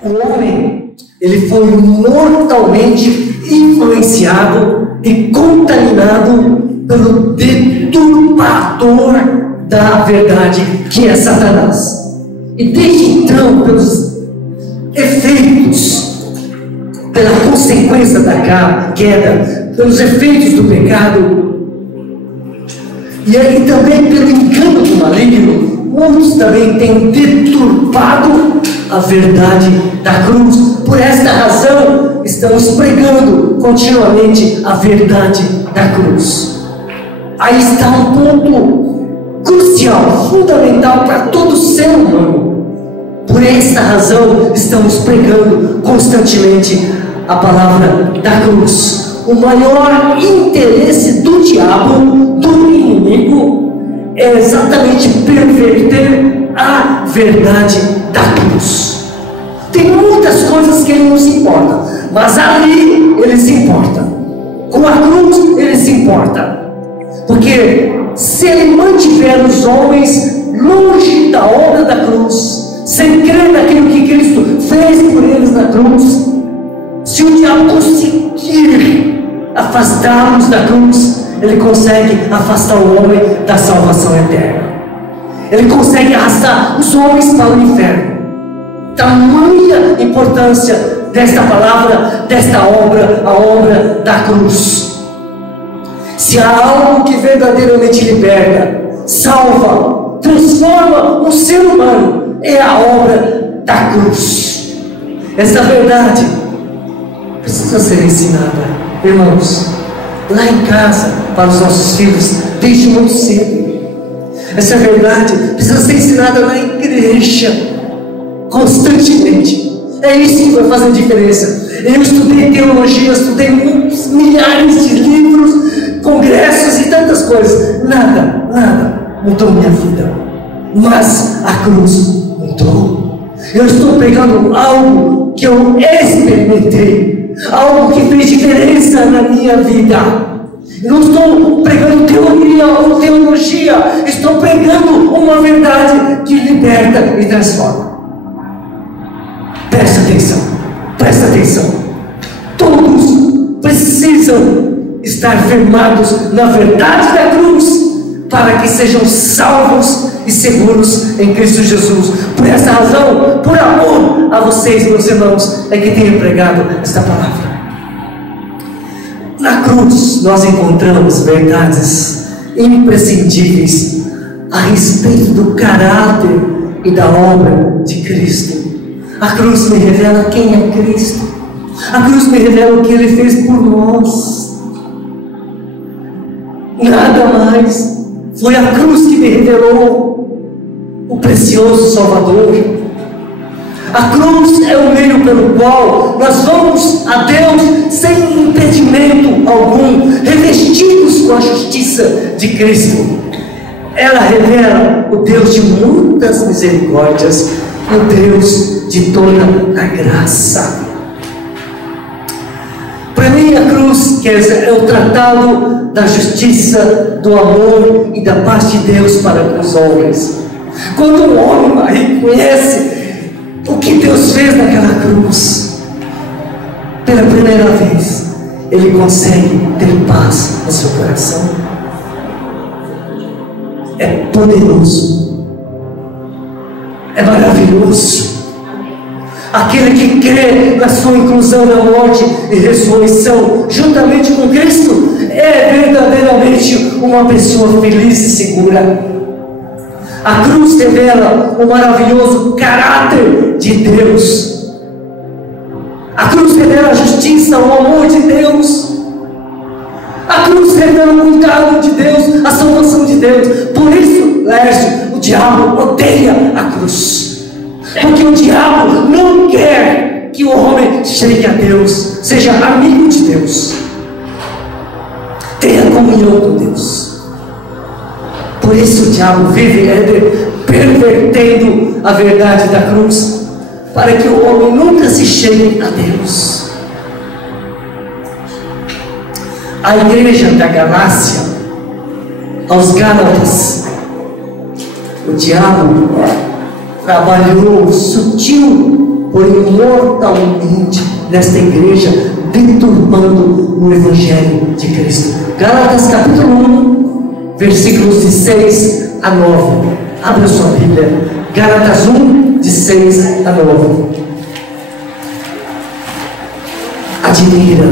O homem, ele foi mortalmente influenciado e contaminado pelo deturpador da verdade, que é Satanás. E desde então, pelos efeitos, pela consequência da queda, pelos efeitos do pecado, e aí também pelo engano do maligno, muitos também têm deturpado a verdade da cruz. Por esta razão, estamos pregando continuamente a verdade da cruz. Aí está um ponto crucial, fundamental para todo ser humano. Por esta razão, estamos pregando constantemente a palavra da cruz. O maior interesse do diabo, do inimigo, é exatamente perverter a verdade da cruz. Tem muitas coisas que ele não se importa, mas ali ele se importa. Com a cruz ele se importa. Porque se ele mantiver os homens longe da obra da cruz, sem crer naquilo que Cristo fez por eles na cruz, se o diabo conseguir afastá-los da cruz, ele consegue afastar o homem da salvação eterna. Ele consegue arrastar os homens para o inferno. Tamanha importância desta palavra, desta obra, a obra da cruz. Se há algo que verdadeiramente liberta, salva, transforma um ser humano, é a obra da cruz. Essa verdade precisa ser ensinada, irmãos, lá em casa, para os nossos filhos, desde muito cedo. Essa verdade precisa ser ensinada na igreja, constantemente. É isso que vai fazer diferença. Eu estudei teologia, estudei muitos, milhares de livros, congressos e tantas coisas. Nada mudou minha vida. Mas a cruz mudou. Eu estou pregando algo que eu experimentei, algo que fez diferença na minha vida. Não estou pregando teoria ou teologia, estou pregando uma verdade que liberta e transforma. Presta atenção. Todos precisam estar firmados na verdade da cruz, para que sejam salvos e seguros em Cristo Jesus. Por essa razão, por amor a vocês, meus irmãos, é que tenho pregado esta palavra. Na cruz nós encontramos verdades imprescindíveis a respeito do caráter e da obra de Cristo. A cruz me revela quem é Cristo. A cruz me revela o que Ele fez por nós. Nada mais. Foi a cruz que me revelou o precioso Salvador. A cruz é o meio pelo qual nós vamos a Deus sem impedimento algum, revestidos com a justiça de Cristo. Ela revela o Deus de muitas misericórdias, o Deus de toda a graça. Para mim, a cruz é o tratado da justiça, do amor e da paz de Deus para com os homens. Quando um homem reconhece o que Deus fez naquela cruz, pela primeira vez, ele consegue ter paz no seu coração. É poderoso, é maravilhoso. Aquele que crê na sua inclusão na morte e ressurreição juntamente com Cristo é verdadeiramente uma pessoa feliz e segura. A cruz revela o maravilhoso caráter de Deus. A cruz revela a justiça, o amor de Deus. A cruz revela o cuidado de Deus, a salvação de Deus. Por isso, Lércio, o diabo odeia a cruz. Porque o diabo não quer que o homem chegue a Deus, seja amigo de Deus, tenha comunhão com Deus. Por isso o diabo vive pervertendo a verdade da cruz, para que o homem nunca se chegue a Deus. A igreja da Galácia, aos Gálatas, o diabo trabalhou sutil porém mortalmente nesta igreja, deturpando o Evangelho de Cristo. Gálatas capítulo 1, versículos de 6 a 9. Abra sua Bíblia. Gálatas 1, de 6 a 9. Admira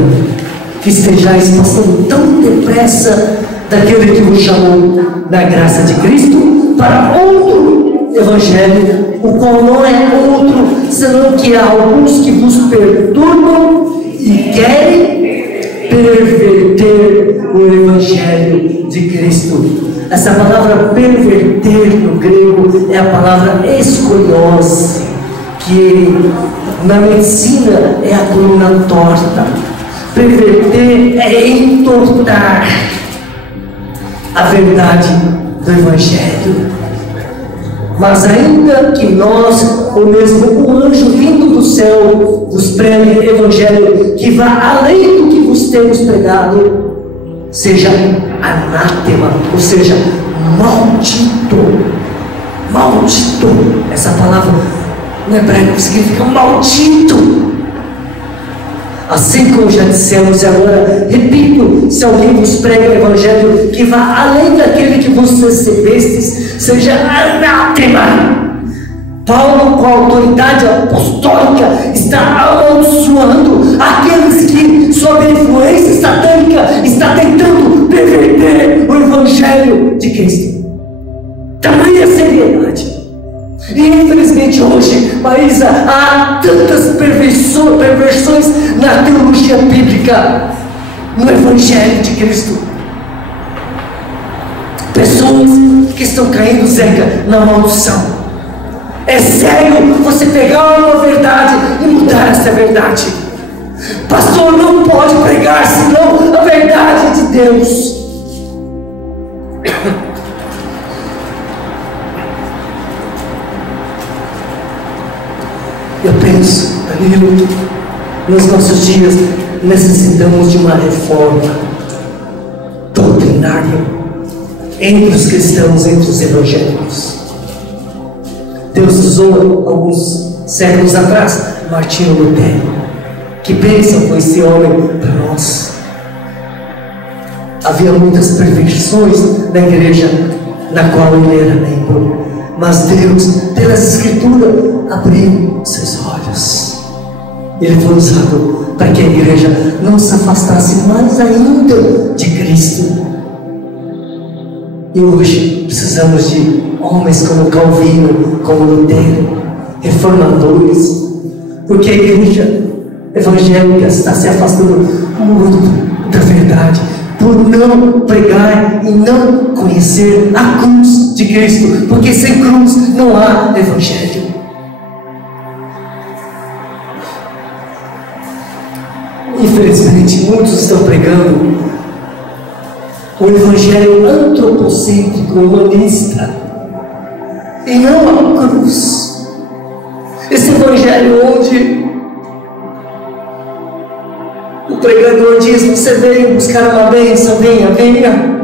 que estejais passando tão depressa daquele que vos chamou da graça de Cristo para outro Evangelho, o qual não é outro, senão que há alguns que vos perturbam e querem perverter o Evangelho de Cristo. Essa palavra perverter no grego é a palavra escoliose, que na medicina é a coluna torta. Perverter é entortar a verdade do Evangelho. Mas ainda que nós, ou mesmo o anjo vindo do céu, vos pregue Evangelho que vá além do que vos temos pregado, seja anátema, ou seja, maldito. Maldito. Essa palavra no hebraico significa maldito. Assim como já dissemos, e agora repito: se alguém vos prega o Evangelho que vá além daquele que vos recebestes, seja anátema. Paulo, com a autoridade apostólica, está amaldiçoando aqueles que, sob a influência satânica, está tentando perverter o Evangelho de Cristo. Tamanha seriedade. E infelizmente hoje, Maísa, há tantas perversões na teologia bíblica, no Evangelho de Cristo. Pessoas que estão caindo, Zeca, na maldição. É sério você pegar uma verdade e mudar essa verdade. Pastor, não pode pregar senão a verdade de Deus. Eu penso, Danilo, nos nossos dias necessitamos de uma reforma doutrinária entre os cristãos, entre os evangélicos. Deus usou alguns séculos atrás Martinho Lutero. Que bênção foi esse homem para nós. Havia muitas perversões na igreja na qual ele era membro, mas Deus, pelas Escrituras, abriu seus olhos. Ele foi usado para que a igreja não se afastasse mais ainda de Cristo. E hoje precisamos de homens como Calvino, como Lutero, reformadores, porque a igreja evangélica está se afastando muito da verdade, por não pregar e não conhecer a cruz de Cristo, porque sem cruz não há evangelho. Infelizmente, muitos estão pregando o evangelho antropocêntrico, humanista, e não a cruz. Esse evangelho onde o pregador diz: você veio buscar uma bênção, venha, venha.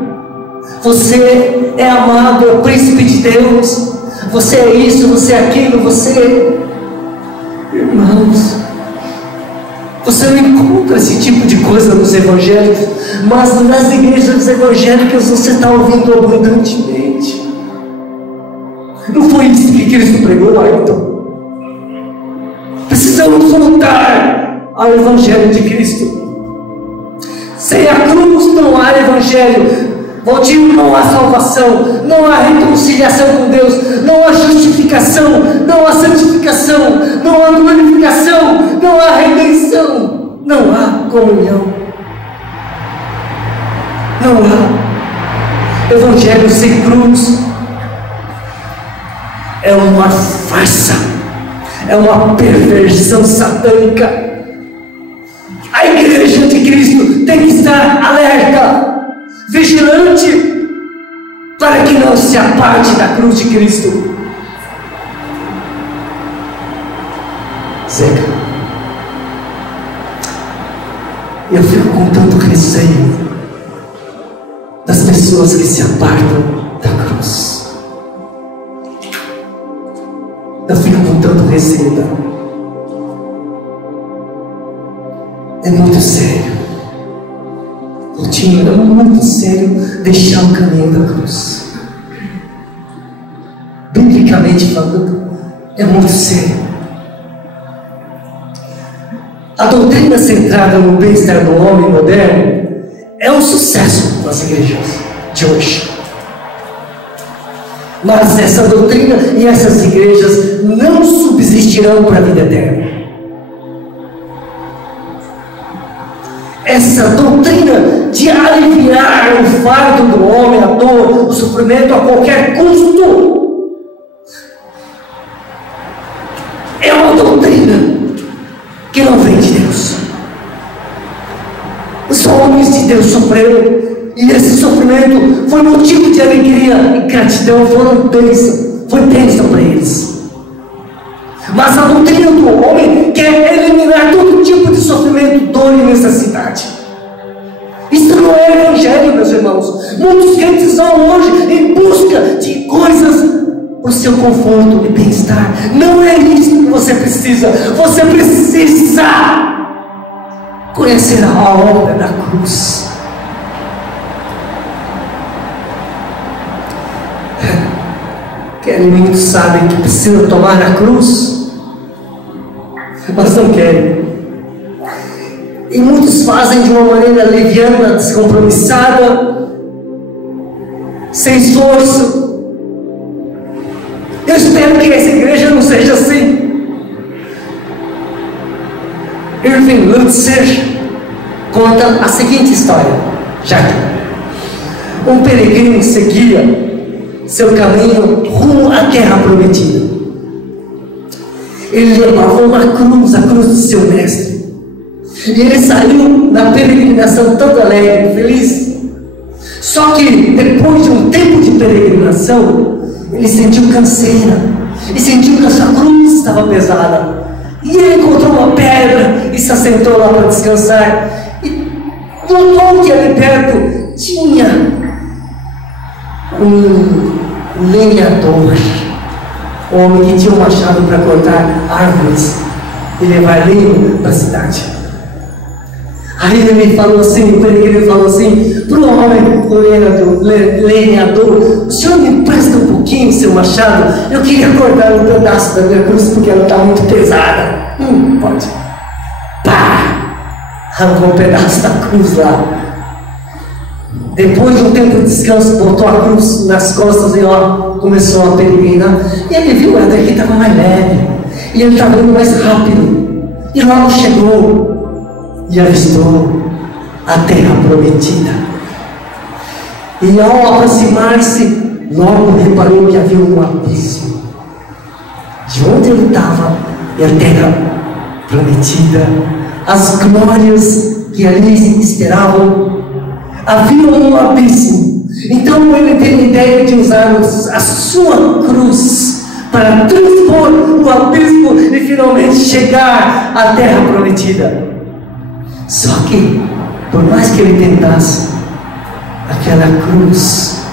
Você é amado, é o príncipe de Deus. Você é isso, você é aquilo, você... Irmãos, você não encontra esse tipo de coisa nos evangélicos, mas nas igrejas evangélicas você está ouvindo abundantemente. Não foi isso que Cristo pregou, Ayrton? Precisamos voltar ao Evangelho de Cristo. Sem a cruz não há Evangelho. Valtinho, não há salvação, não há reconciliação com Deus, não há justificação, não há santificação, não há glorificação, não há redenção, não há comunhão. Não há. Evangelho sem cruz é uma farsa, é uma perversão satânica. A igreja de Cristo tem que estar alerta, vigilante, para que não se aparte da cruz de Cristo. Zeca, eu fico com tanto receio das pessoas que se apartam da cruz. Eu fico com tanto receio. É muito sério. Doutrina é muito sério deixar o caminho da cruz. Biblicamente falando, é muito sério. A doutrina centrada no bem-estar do homem moderno é um sucesso nas igrejas de hoje. Mas essa doutrina e essas igrejas não subsistirão para a vida eterna. Essa doutrina de aliviar o fardo do homem, a dor, o sofrimento a qualquer custo, é uma doutrina que não vem de Deus. Os homens de Deus sofreram, e esse sofrimento foi motivo de alegria e gratidão, foi bênção para eles. Mas a doutrina do homem quer eliminar todo tipo de sofrimento, dor e necessidade. Isso não é evangelho, meus irmãos. Muitos crentes vão hoje em busca de coisas para o seu conforto e bem-estar. Não é isso que você precisa. Você precisa conhecer a obra da cruz. Muitos sabem que precisam tomar a cruz, mas não querem. E muitos fazem de uma maneira leviana, descompromissada, sem esforço. Eu espero que essa igreja não seja assim. Irving Lutzer conta a seguinte história. Um peregrino seguia seu caminho rumo à terra prometida. Ele levava uma cruz, a cruz do seu mestre. E ele saiu na peregrinação todo alegre e feliz. Só que depois de um tempo de peregrinação, ele sentiu canseira e sentiu que a sua cruz estava pesada. E ele encontrou uma pedra e se assentou lá para descansar. E notou que ali perto tinha um lenhador, um homem que tinha um machado para cortar árvores e levar lenha para a cidade. Aí ele falou assim, o peregrino falou assim para o homem, o lenhador: o senhor me empresta um pouquinho o seu machado? Eu queria cortar um pedaço da minha cruz porque ela está muito pesada. Pode. Pá! Arrancou um pedaço da cruz lá. Depois de um tempo de descanso, botou a cruz nas costas e começou a peregrinar. E ele viu, ela daqui estava mais leve, e ele estava indo mais rápido. E logo chegou e avistou a terra prometida. E ao aproximar-se, logo reparou que havia um abismo. De onde ele estava e a terra prometida, as glórias que ali esperavam, havia um abismo. Então ele teve a ideia de usar a sua cruz para transpor o abismo e finalmente chegar à terra prometida. Só que, por mais que ele tentasse, aquela cruz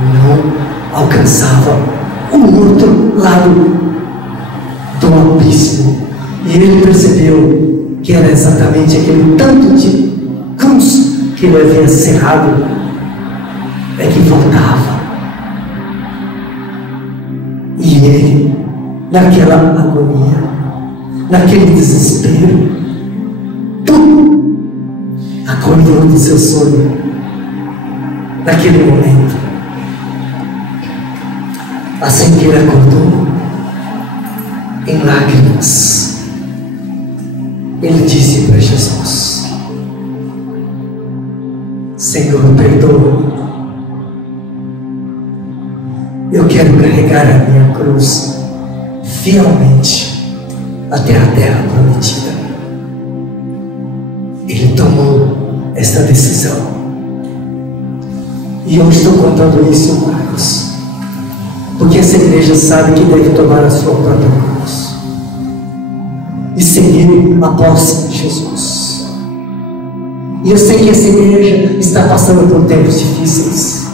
não alcançava o outro lado do abismo. E ele percebeu que era exatamente aquele tanto de cruz que ele havia cerrado é que voltava. E ele, naquela agonia, naquele desespero, acordou do seu sonho. Naquele momento, assim que ele acordou, em lágrimas, ele disse para Jesus: Senhor, perdoa. Eu quero carregar a minha cruz fielmente até a terra prometida. Ele tomou esta decisão. E eu estou contando isso, Marcos, porque essa igreja sabe que deve tomar a sua própria cruz e seguir após Jesus. E eu sei que essa igreja está passando por tempos difíceis.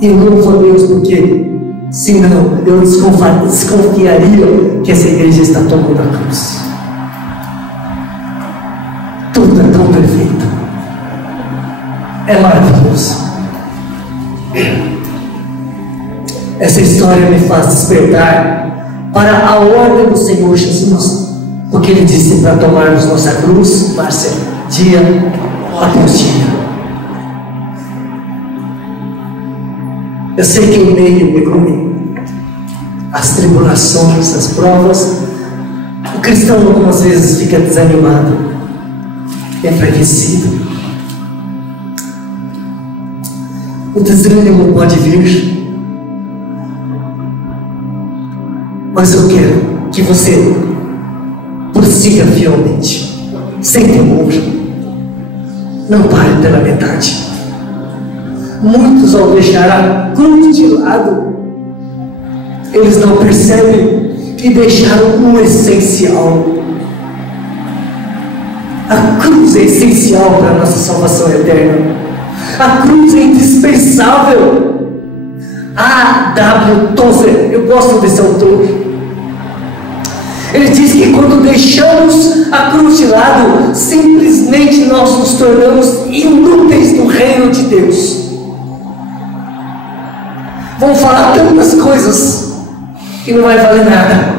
E eu louvo a Deus porque, senão, eu desconfiaria que essa igreja está tomando a cruz. é maravilhoso. Essa história me faz despertar para a ordem do Senhor Jesus, porque Ele disse para tomarmos nossa cruz, Márcia, dia após dia. Eu sei que em meio às tribulações, às provas, o cristão algumas vezes fica desanimado, enfraquecido. O desânimo pode vir, mas eu quero que você prossiga fielmente, sem temor. Não pare pela metade. Muitos, ao deixar a cruz de lado, eles não percebem que deixaram o essencial. A cruz é essencial para a nossa salvação eterna. A cruz é indispensável. A.W. Tozer, eu gosto desse autor, ele diz que quando deixamos a cruz de lado, simplesmente nós nos tornamos inúteis no reino de Deus. Vão falar tantas coisas que não vai valer nada.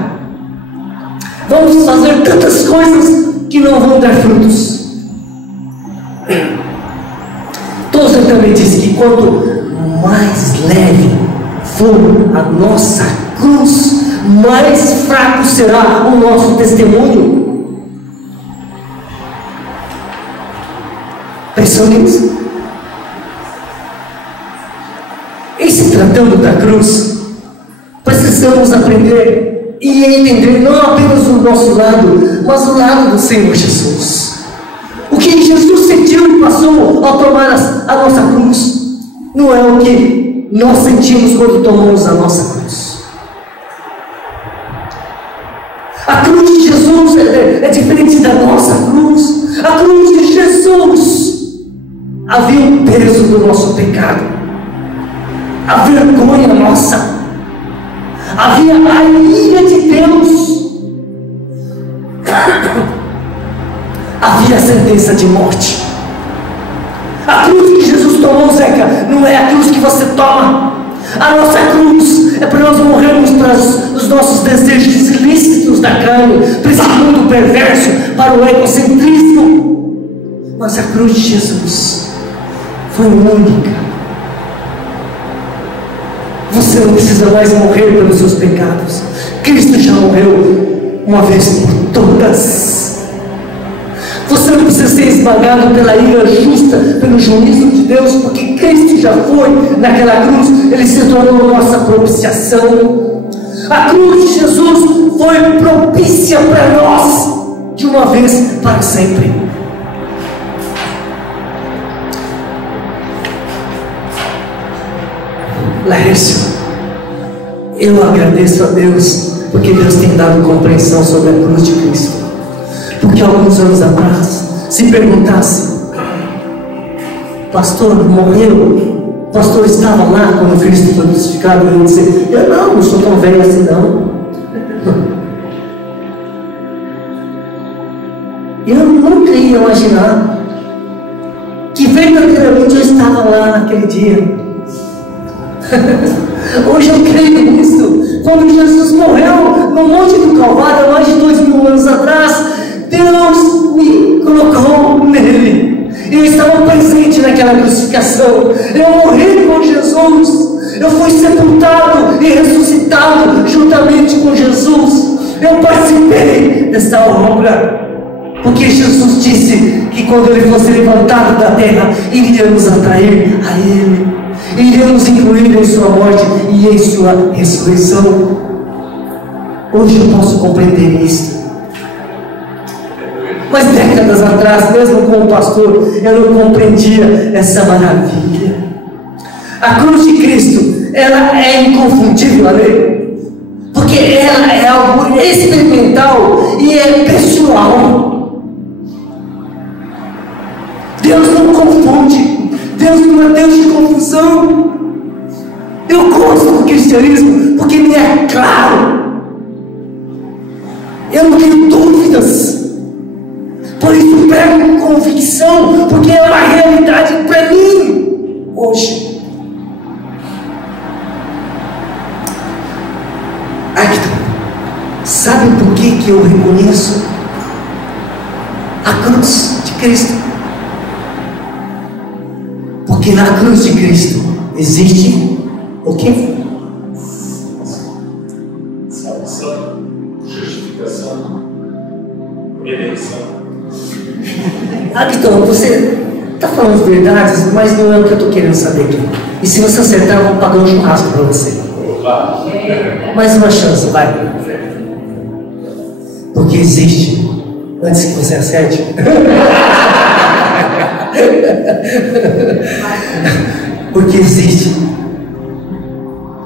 Vamos fazer tantas coisas que não vão dar frutos. Tozer também diz que quanto mais leve for a nossa cruz, mais fraco será o nosso testemunho. Pensou nisso? Em se tratando da cruz, precisamos aprender e entender não apenas o nosso lado, mas o lado do Senhor Jesus. O que Jesus sentiu e passou ao tomar a nossa cruz não é o que nós sentimos quando tomamos a nossa cruz. A cruz de Jesus é diferente da nossa cruz. A cruz de Jesus havia o peso do nosso pecado, a vergonha nossa, havia a ira de Deus, havia a sentença de morte. A cruz que Jesus tomou, Zeca, não é a cruz que você toma. A nossa cruz é para nós morrermos para os nossos desejos ilícitos da carne, para esse mundo perverso, para o egocentrismo. Mas a cruz de Jesus foi única. Você não precisa mais morrer pelos seus pecados. Cristo já morreu uma vez por todas. Você não precisa ser esmagado pela ira justa, pelo juízo de Deus, porque Cristo já foi naquela cruz. Ele se tornou nossa propiciação. A cruz de Jesus foi propícia para nós, de uma vez para sempre. Laércio, eu agradeço a Deus, porque Deus tem dado compreensão sobre a cruz de Cristo. Porque alguns anos atrás, se perguntasse, pastor, morreu? Pastor, estava lá quando Cristo foi crucificado? Eu ia dizer, eu não sou tão velho assim não. Eu nunca ia imaginar que verdadeiramente eu estava lá naquele dia. Hoje eu creio nisso. Quando Jesus morreu no Monte do Calvário, há mais de 2000 anos atrás, Deus me colocou nele. Eu estava presente naquela crucificação. Eu morri com Jesus. Eu fui sepultado e ressuscitado juntamente com Jesus. Eu participei dessa obra, porque Jesus disse que quando Ele fosse levantado da terra, iria nos atrair a Ele, iria nos incluir em sua morte e em sua ressurreição. Hoje eu posso compreender isso. Mas décadas atrás, mesmo como pastor, eu não compreendia essa maravilha. A cruz de Cristo, ela é inconfundível, amém? Porque ela é algo experimental e é pessoal. Deus não confunde. Deus não é Deus de confusão. Eu gosto do cristianismo porque me é claro. Eu não tenho dúvidas. Por isso prego com convicção, porque é uma realidade para mim hoje. Acton, sabe por que eu reconheço a cruz de Cristo? Porque na cruz de Cristo existe o quê? Salvação, justificação, redenção. Acton, você está falando verdades, mas não é o que eu estou querendo saber aqui. E se você acertar, eu vou pagar um churrasco para você. Opa. Mais uma chance, vai. Porque existe, antes que você acerte, porque existe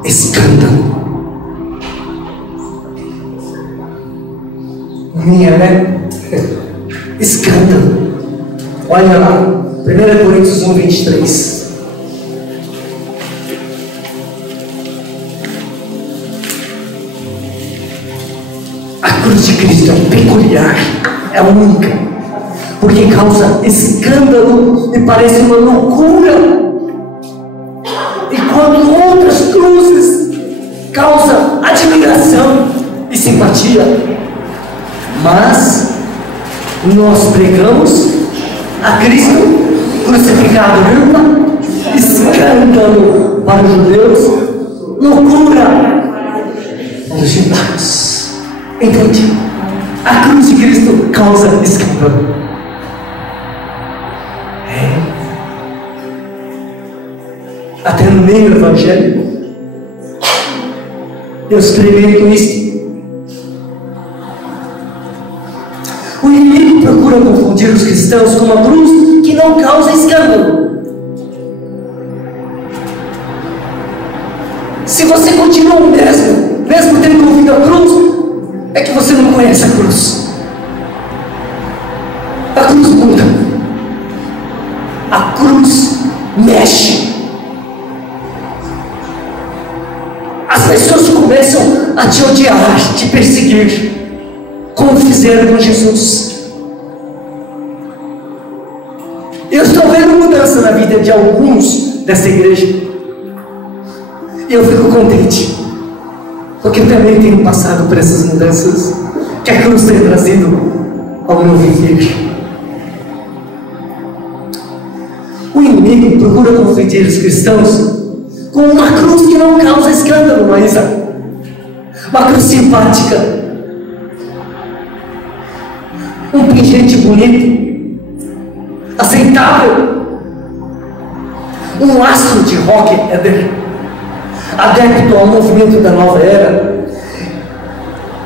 escândalo. Minha, né? Escândalo. Olha lá, 1 Coríntios 1, 23. A cruz de Cristo é peculiar, é única, porque causa escândalo e parece uma loucura. Enquanto outras cruzes causam admiração e simpatia. Mas nós pregamos a Cristo crucificado, escândalo para os judeus, loucura para os gentios. Entende? A cruz de Cristo causa escândalo. Até no meio do Evangelho, eu experimento isso. O inimigo procura confundir os cristãos com uma cruz que não causa escândalo. Se você continua o mesmo tendo ouvido a cruz, é que você não conhece a cruz. A cruz muda. A cruz mexe. As pessoas começam a te odiar, te perseguir, como fizeram com Jesus. Eu estou vendo mudança na vida de alguns dessa igreja. E eu fico contente, porque eu também tenho passado por essas mudanças que a cruz tem trazido ao meu viver. O inimigo procura confundir os cristãos com uma cruz que não causa escândalo, Maísa. Uma cruz simpática, um pingente bonito, aceitável, um astro de rock adepto ao movimento da nova era,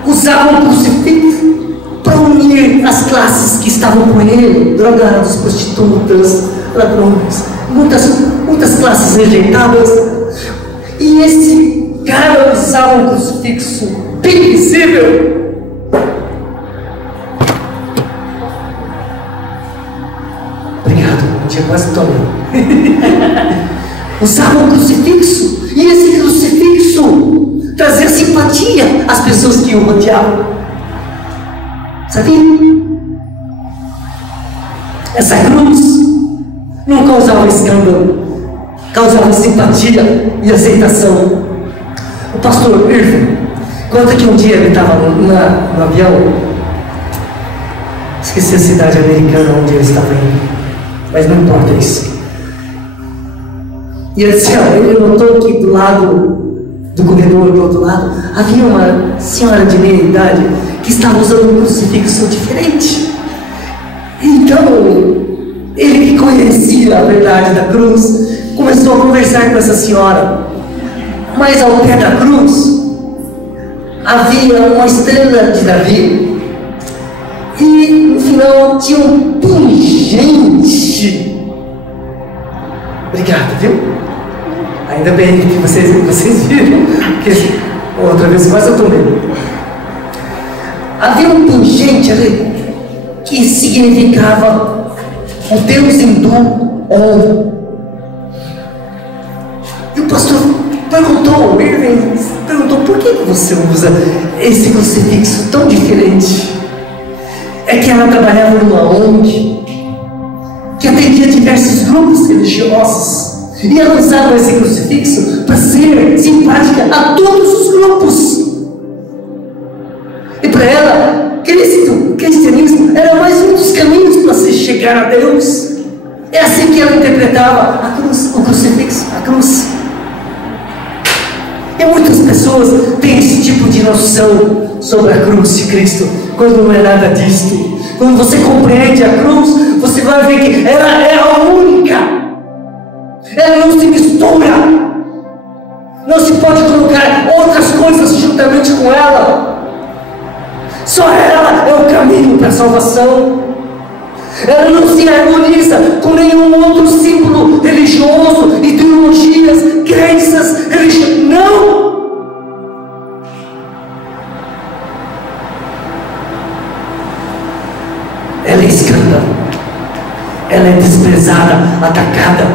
usava um crucifixo para unir as classes que estavam com ele, drogados, prostitutas, ladrões, muitas classes rejeitadas. E esse cara usava um crucifixo bem visível. Obrigado, não tinha quase tomado. Usava um crucifixo, e esse crucifixo trazia simpatia às pessoas que o odiavam. Sabia? Essa cruz não causava escândalo, causava simpatia e aceitação. O pastor Irving conta que um dia ele estava no avião, esqueci a cidade americana onde ele estava indo, mas não importa isso. E ele notou que do lado do corredor, do outro lado, havia uma senhora de meia idade que estava usando um crucifixo diferente. Então, ele que conhecia a verdade da cruz, começou a conversar com essa senhora. Mas ao pé da cruz havia uma estrela de Davi, e no final tinha um pungente. Obrigado, viu? Ainda bem que vocês viram, porque outra vez quase eu tomei. Havia um pungente ali que significava o Deus hindu Om. E o pastor perguntou, Irving perguntou, por que você usa esse crucifixo tão diferente? é que ela trabalhava numa ONG que atendia diversos grupos religiosos, e ela usava esse crucifixo para ser simpática a todos os grupos. E para ela, cristianismo era mais um dos caminhos para se chegar a Deus. É assim que ela interpretava a cruz, o crucifixo, a cruz. E muitas pessoas têm esse tipo de noção sobre a cruz de Cristo, quando não é nada disto. Quando você compreende a cruz, você vai ver que ela é a única. Ela não se mistura. Não se pode colocar outras coisas juntamente com ela. Só ela é o caminho para a salvação. Ela não se harmoniza com nenhum outro símbolo religioso, ideologias, crenças religiosas. Não! Ela é escândalo. Ela é desprezada, atacada.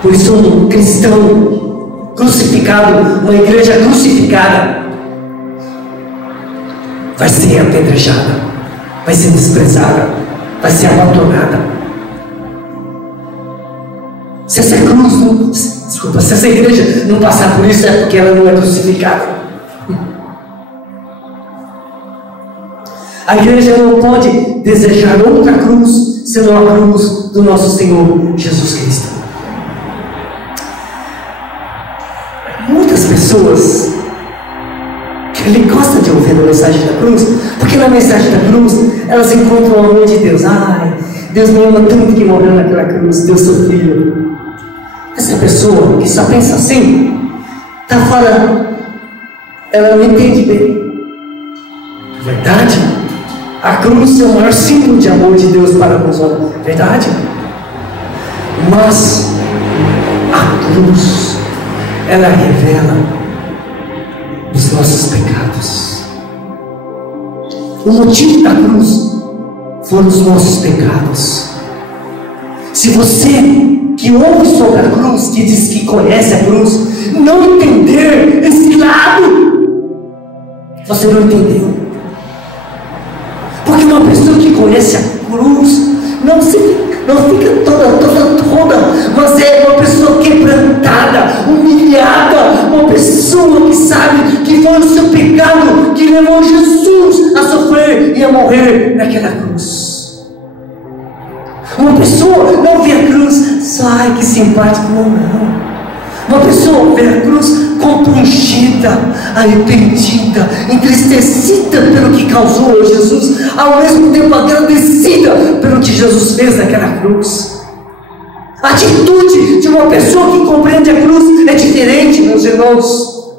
Por isso, um cristão crucificado, uma igreja crucificada, vai ser apedrejada, vai ser desprezada, vai ser abandonada. Se essa cruz se essa igreja não passar por isso, é porque ela não é crucificada. A igreja não pode desejar outra cruz senão a cruz do nosso Senhor Jesus Cristo. Muitas pessoas ele gosta de ouvir a mensagem da cruz, porque na mensagem da cruz elas encontram o amor de Deus. Ai, Deus me ama tanto que morreu naquela cruz, Deus sofreu. Essa pessoa que só pensa assim, está fora, ela não entende bem. Verdade? A cruz é o maior símbolo de amor de Deus para com os homens. Verdade? Mas a cruz, ela revela os nossos pecados. O motivo da cruz foram os nossos pecados. Se você que ouve sobre a cruz, que diz que conhece a cruz, não entender esse lado, você não entendeu. Porque uma pessoa que conhece a cruz não fica toda, mas é uma pessoa quebrantada, humilhada, uma pessoa que sabe que foi o seu pecado que levou Jesus a sofrer e a morrer naquela cruz. Uma pessoa não vê a cruz só, ai que simpático, não. Uma pessoa vê a cruz compungida, arrependida, entristecida pelo que causou a Jesus, ao mesmo tempo agradecida pelo que Jesus fez naquela cruz. A atitude de uma pessoa que compreende a cruz é diferente, meus irmãos.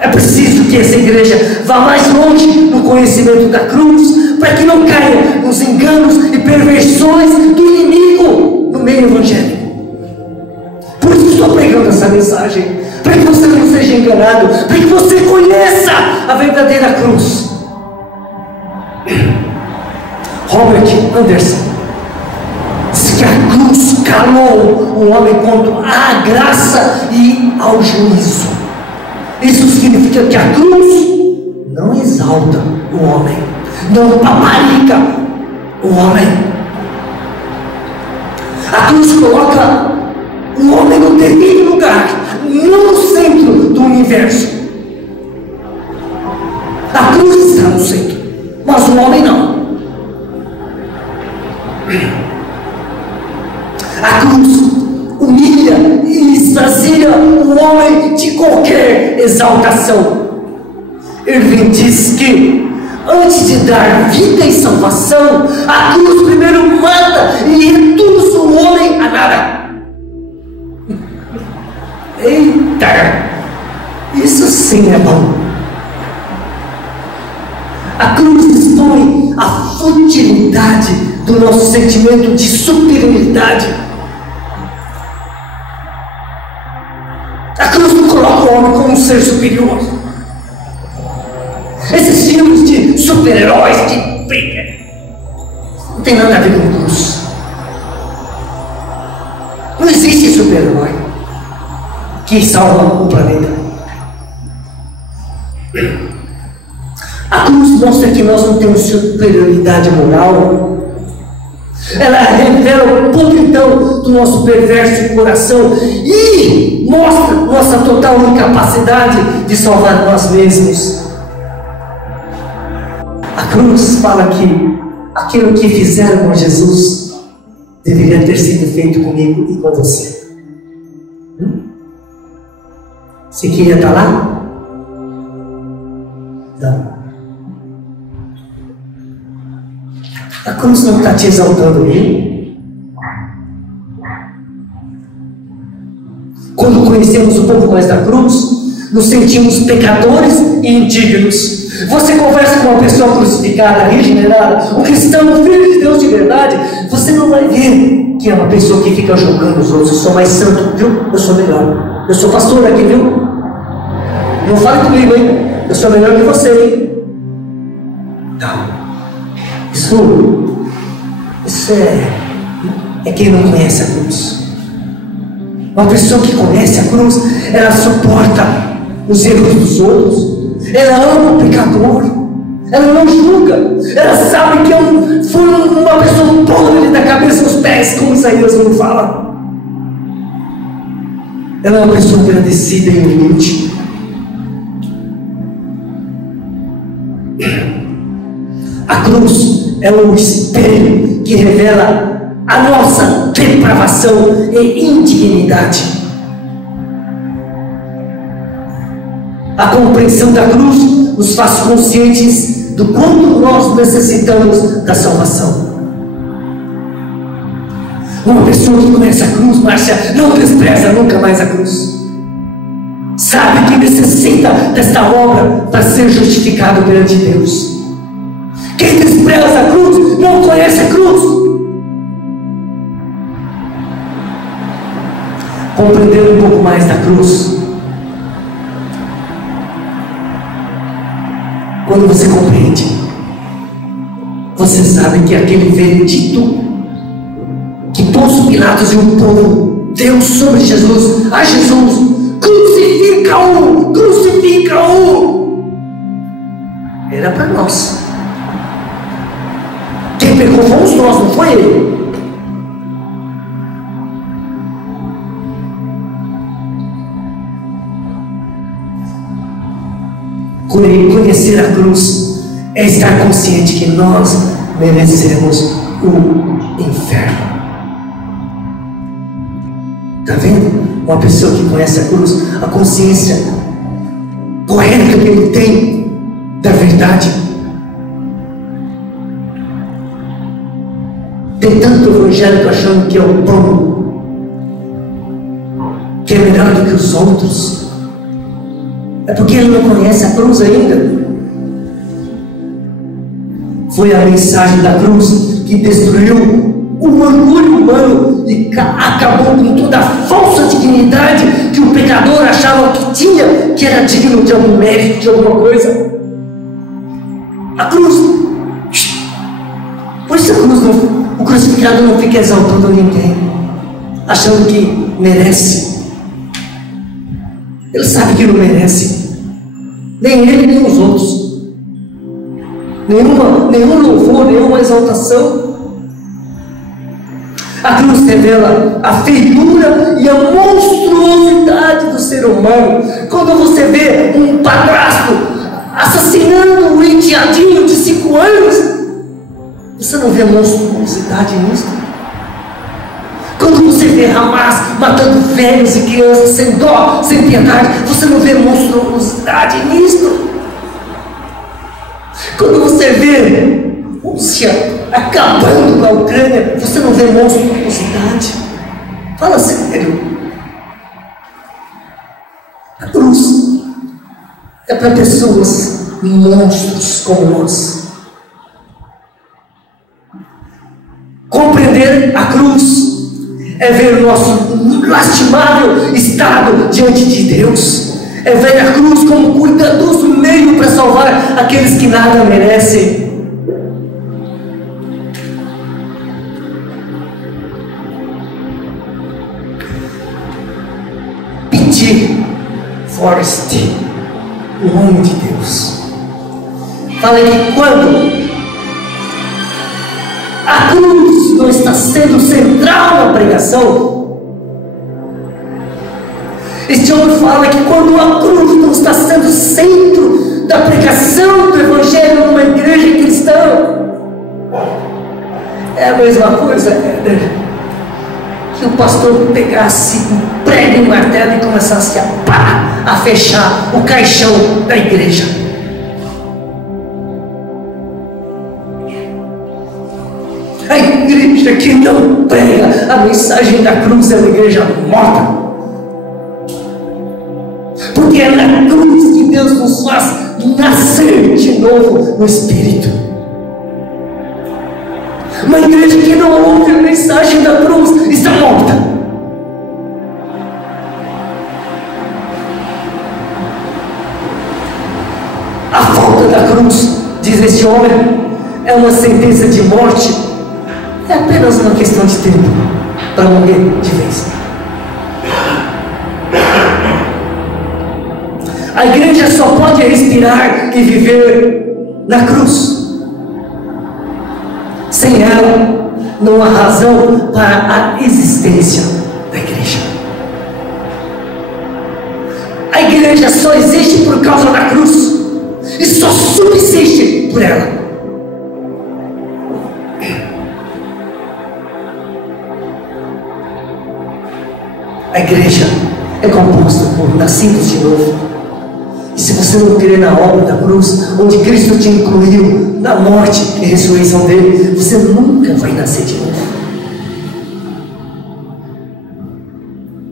É preciso que essa igreja vá mais longe no conhecimento da cruz, para que não caia nos enganos e perversões do inimigo no meio evangélico. Por isso estou pregando essa mensagem, para que você não seja enganado, para que você conheça a verdadeira cruz. Robert Anderson diz que a cruz calou o homem quanto à graça e ao juízo. Isso significa que a cruz não exalta o homem, não paparica o homem. A cruz coloca o homem no devido lugar, não no centro do universo. A cruz está no centro, mas o homem não. A cruz humilha e esvazia o homem de qualquer exaltação. Irving diz que antes de dar vida e salvação, a cruz primeiro mata e reduz o homem a nada. Eita! Isso sim é bom. A cruz expõe a futilidade do nosso sentimento de superioridade. A cruz não coloca o homem como um ser superior. Esses filmes de super-heróis que não tem nada a ver com cruz. Não existe super-herói que salva o planeta. A cruz mostra que nós não temos superioridade moral. Ela revela o podridão do nosso perverso coração e mostra nossa total incapacidade de salvar nós mesmos. A cruz fala que aquilo que fizeram com Jesus deveria ter sido feito comigo e com você. Você queria estar lá? Não. A cruz não está te exaltando aí. Quando conhecemos um pouco mais da cruz, nos sentimos pecadores e indignos. Você conversa com uma pessoa crucificada, regenerada, um cristão, um filho de Deus de verdade, você não vai ver que é uma pessoa que fica julgando os outros. Eu sou mais santo, viu? Eu sou melhor. Eu sou pastor aqui, viu? Não fale comigo, hein? Eu sou melhor que você, hein? Não. Isso é quem não conhece a cruz. Uma pessoa que conhece a cruz, ela suporta os erros dos outros. Ela ama o pecador. Ela não julga. Ela sabe que foi uma pessoa podre da cabeça aos pés, como Isaías não fala. Ela é uma pessoa agradecida e humilde. A cruz é um espelho que revela a nossa depravação e indignidade. A compreensão da cruz nos faz conscientes do quanto nós necessitamos da salvação. Uma pessoa que conhece a cruz, Márcia, não despreza nunca mais a cruz. Sabe que necessita desta obra para ser justificado perante Deus. Quem despreza a cruz não conhece a cruz. Compreender um pouco mais da cruz. Quando você compreende, você sabe que aquele veredito que Pôncio Pilatos e o povo deu sobre Jesus, a Jesus, crucifica-o, crucifica-o, era para nós. Quem pegou fomos nós, não foi ele. Conhecer a cruz é estar consciente que nós merecemos o inferno. Está vendo? Uma pessoa que conhece a cruz, a consciência correta que ele tem da verdade. Tem tanto evangélico achando que é o bom, que é melhor do que os outros. É porque ele não conhece a cruz ainda. Foi a mensagem da cruz que destruiu o orgulho humano e acabou com toda a falsa dignidade que o pecador achava que tinha, que era digno de algum mérito, de alguma coisa. A cruz. Por isso a cruz o crucificado não fica exaltando ninguém, achando que merece. Ele sabe que não merece, nem ele nem os outros. Nenhum louvor, nenhuma exaltação. A cruz revela a feiura e a monstruosidade do ser humano. Quando você vê um padrasto assassinando um enteadinho de 5 anos, você não vê monstruosidade nisso? Quando você vê Hamas matando velhos e crianças sem dó, sem piedade, você não vê monstruosidade nisso? Quando você vê Rússia acabando com a Ucrânia, você não vê monstruosidade? Fala sério. A cruz é para pessoas monstros como nós. Compreender a cruz é ver o nosso lastimável estado diante de Deus. É ver a cruz como um cuidadoso meio para salvar aqueles que nada merecem. P.T. Forrest o homem de Deus. Fala que quando a cruz não está sendo central na pregação, este homem fala que quando a cruz não está sendo centro da pregação do Evangelho numa igreja cristã, é a mesma coisa que o pastor pegasse um prego e um martelo e começasse a fechar o caixão da igreja. A igreja que não prega a mensagem da cruz é uma igreja morta. Porque é na cruz que Deus nos faz nascer de novo no Espírito. Uma igreja que não ouve a mensagem da cruz está morta. A falta da cruz, diz este homem, é uma sentença de morte. É apenas uma questão de tempo para morrer de vez. A igreja só pode respirar e viver na cruz. Sem ela, não há razão para a existência da igreja. A igreja só existe por causa da cruz e só subsiste por ela. A igreja é composta por nascidos de novo. E se você não crer na obra da cruz, onde Cristo te incluiu na morte e ressurreição dele, você nunca vai nascer de novo.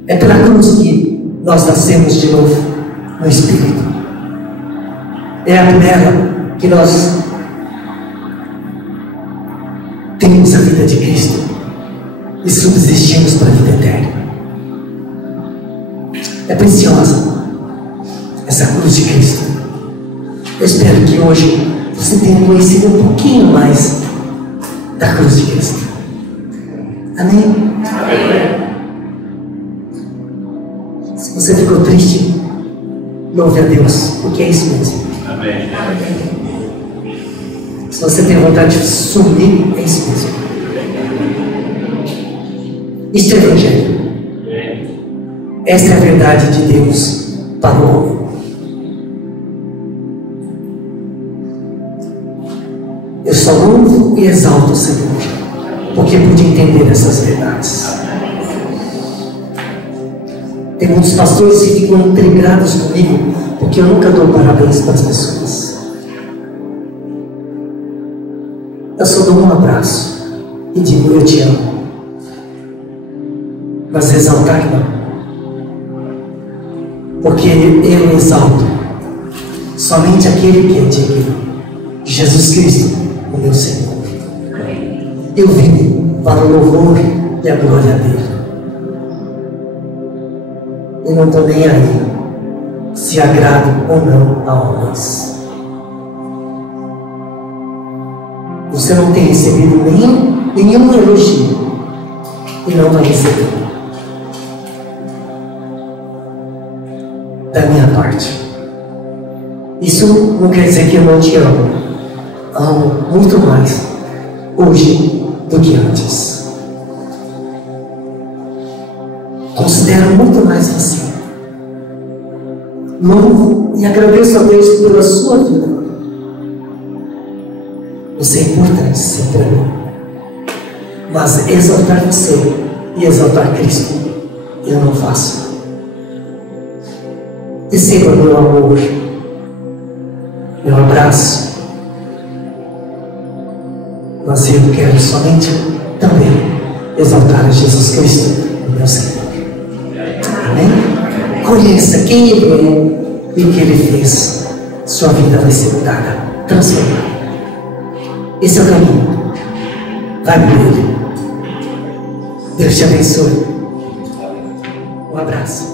É pela cruz que nós nascemos de novo no Espírito. É por ela que nós temos a vida de Cristo e subsistimos para a vida eterna. É preciosa essa cruz de Cristo. Eu espero que hoje você tenha conhecido um pouquinho mais da cruz de Cristo. Amém? Amém. Se você ficou triste, louve a Deus, porque é isso mesmo. Amém. Se você tem vontade de sumir, é isso mesmo. Isto é o Evangelho. Esta é a verdade de Deus para o homem. Eu só louvo e exalto o Senhor, porque pude entender essas verdades. Tem muitos pastores que ficam intrigados comigo, porque eu nunca dou parabéns para as pessoas. Eu só dou um abraço e digo: eu te amo. Mas exaltar não, porque eu exalto somente aquele que é digno, Jesus Cristo, o meu Senhor. Eu vim para o louvor e a glória dele. E não estou nem aí se agrado ou não a homens. Você não tem recebido nenhum elogio e não vai receber da minha parte. Isso não quer dizer que eu não te amo. Amo muito mais hoje do que antes. Considero muito mais você. Louvo e agradeço a Deus pela sua vida. Você é importante sempre para mim. Mas exaltar você e exaltar Cristo, eu não faço. Receba meu amor, meu abraço. Mas eu quero somente também exaltar a Jesus Cristo, o meu Senhor. Amém? Conheça quem Ele é e o que Ele fez. Sua vida vai ser mudada, transformada. Esse é o caminho. Vai por Ele. Deus te abençoe. Um abraço.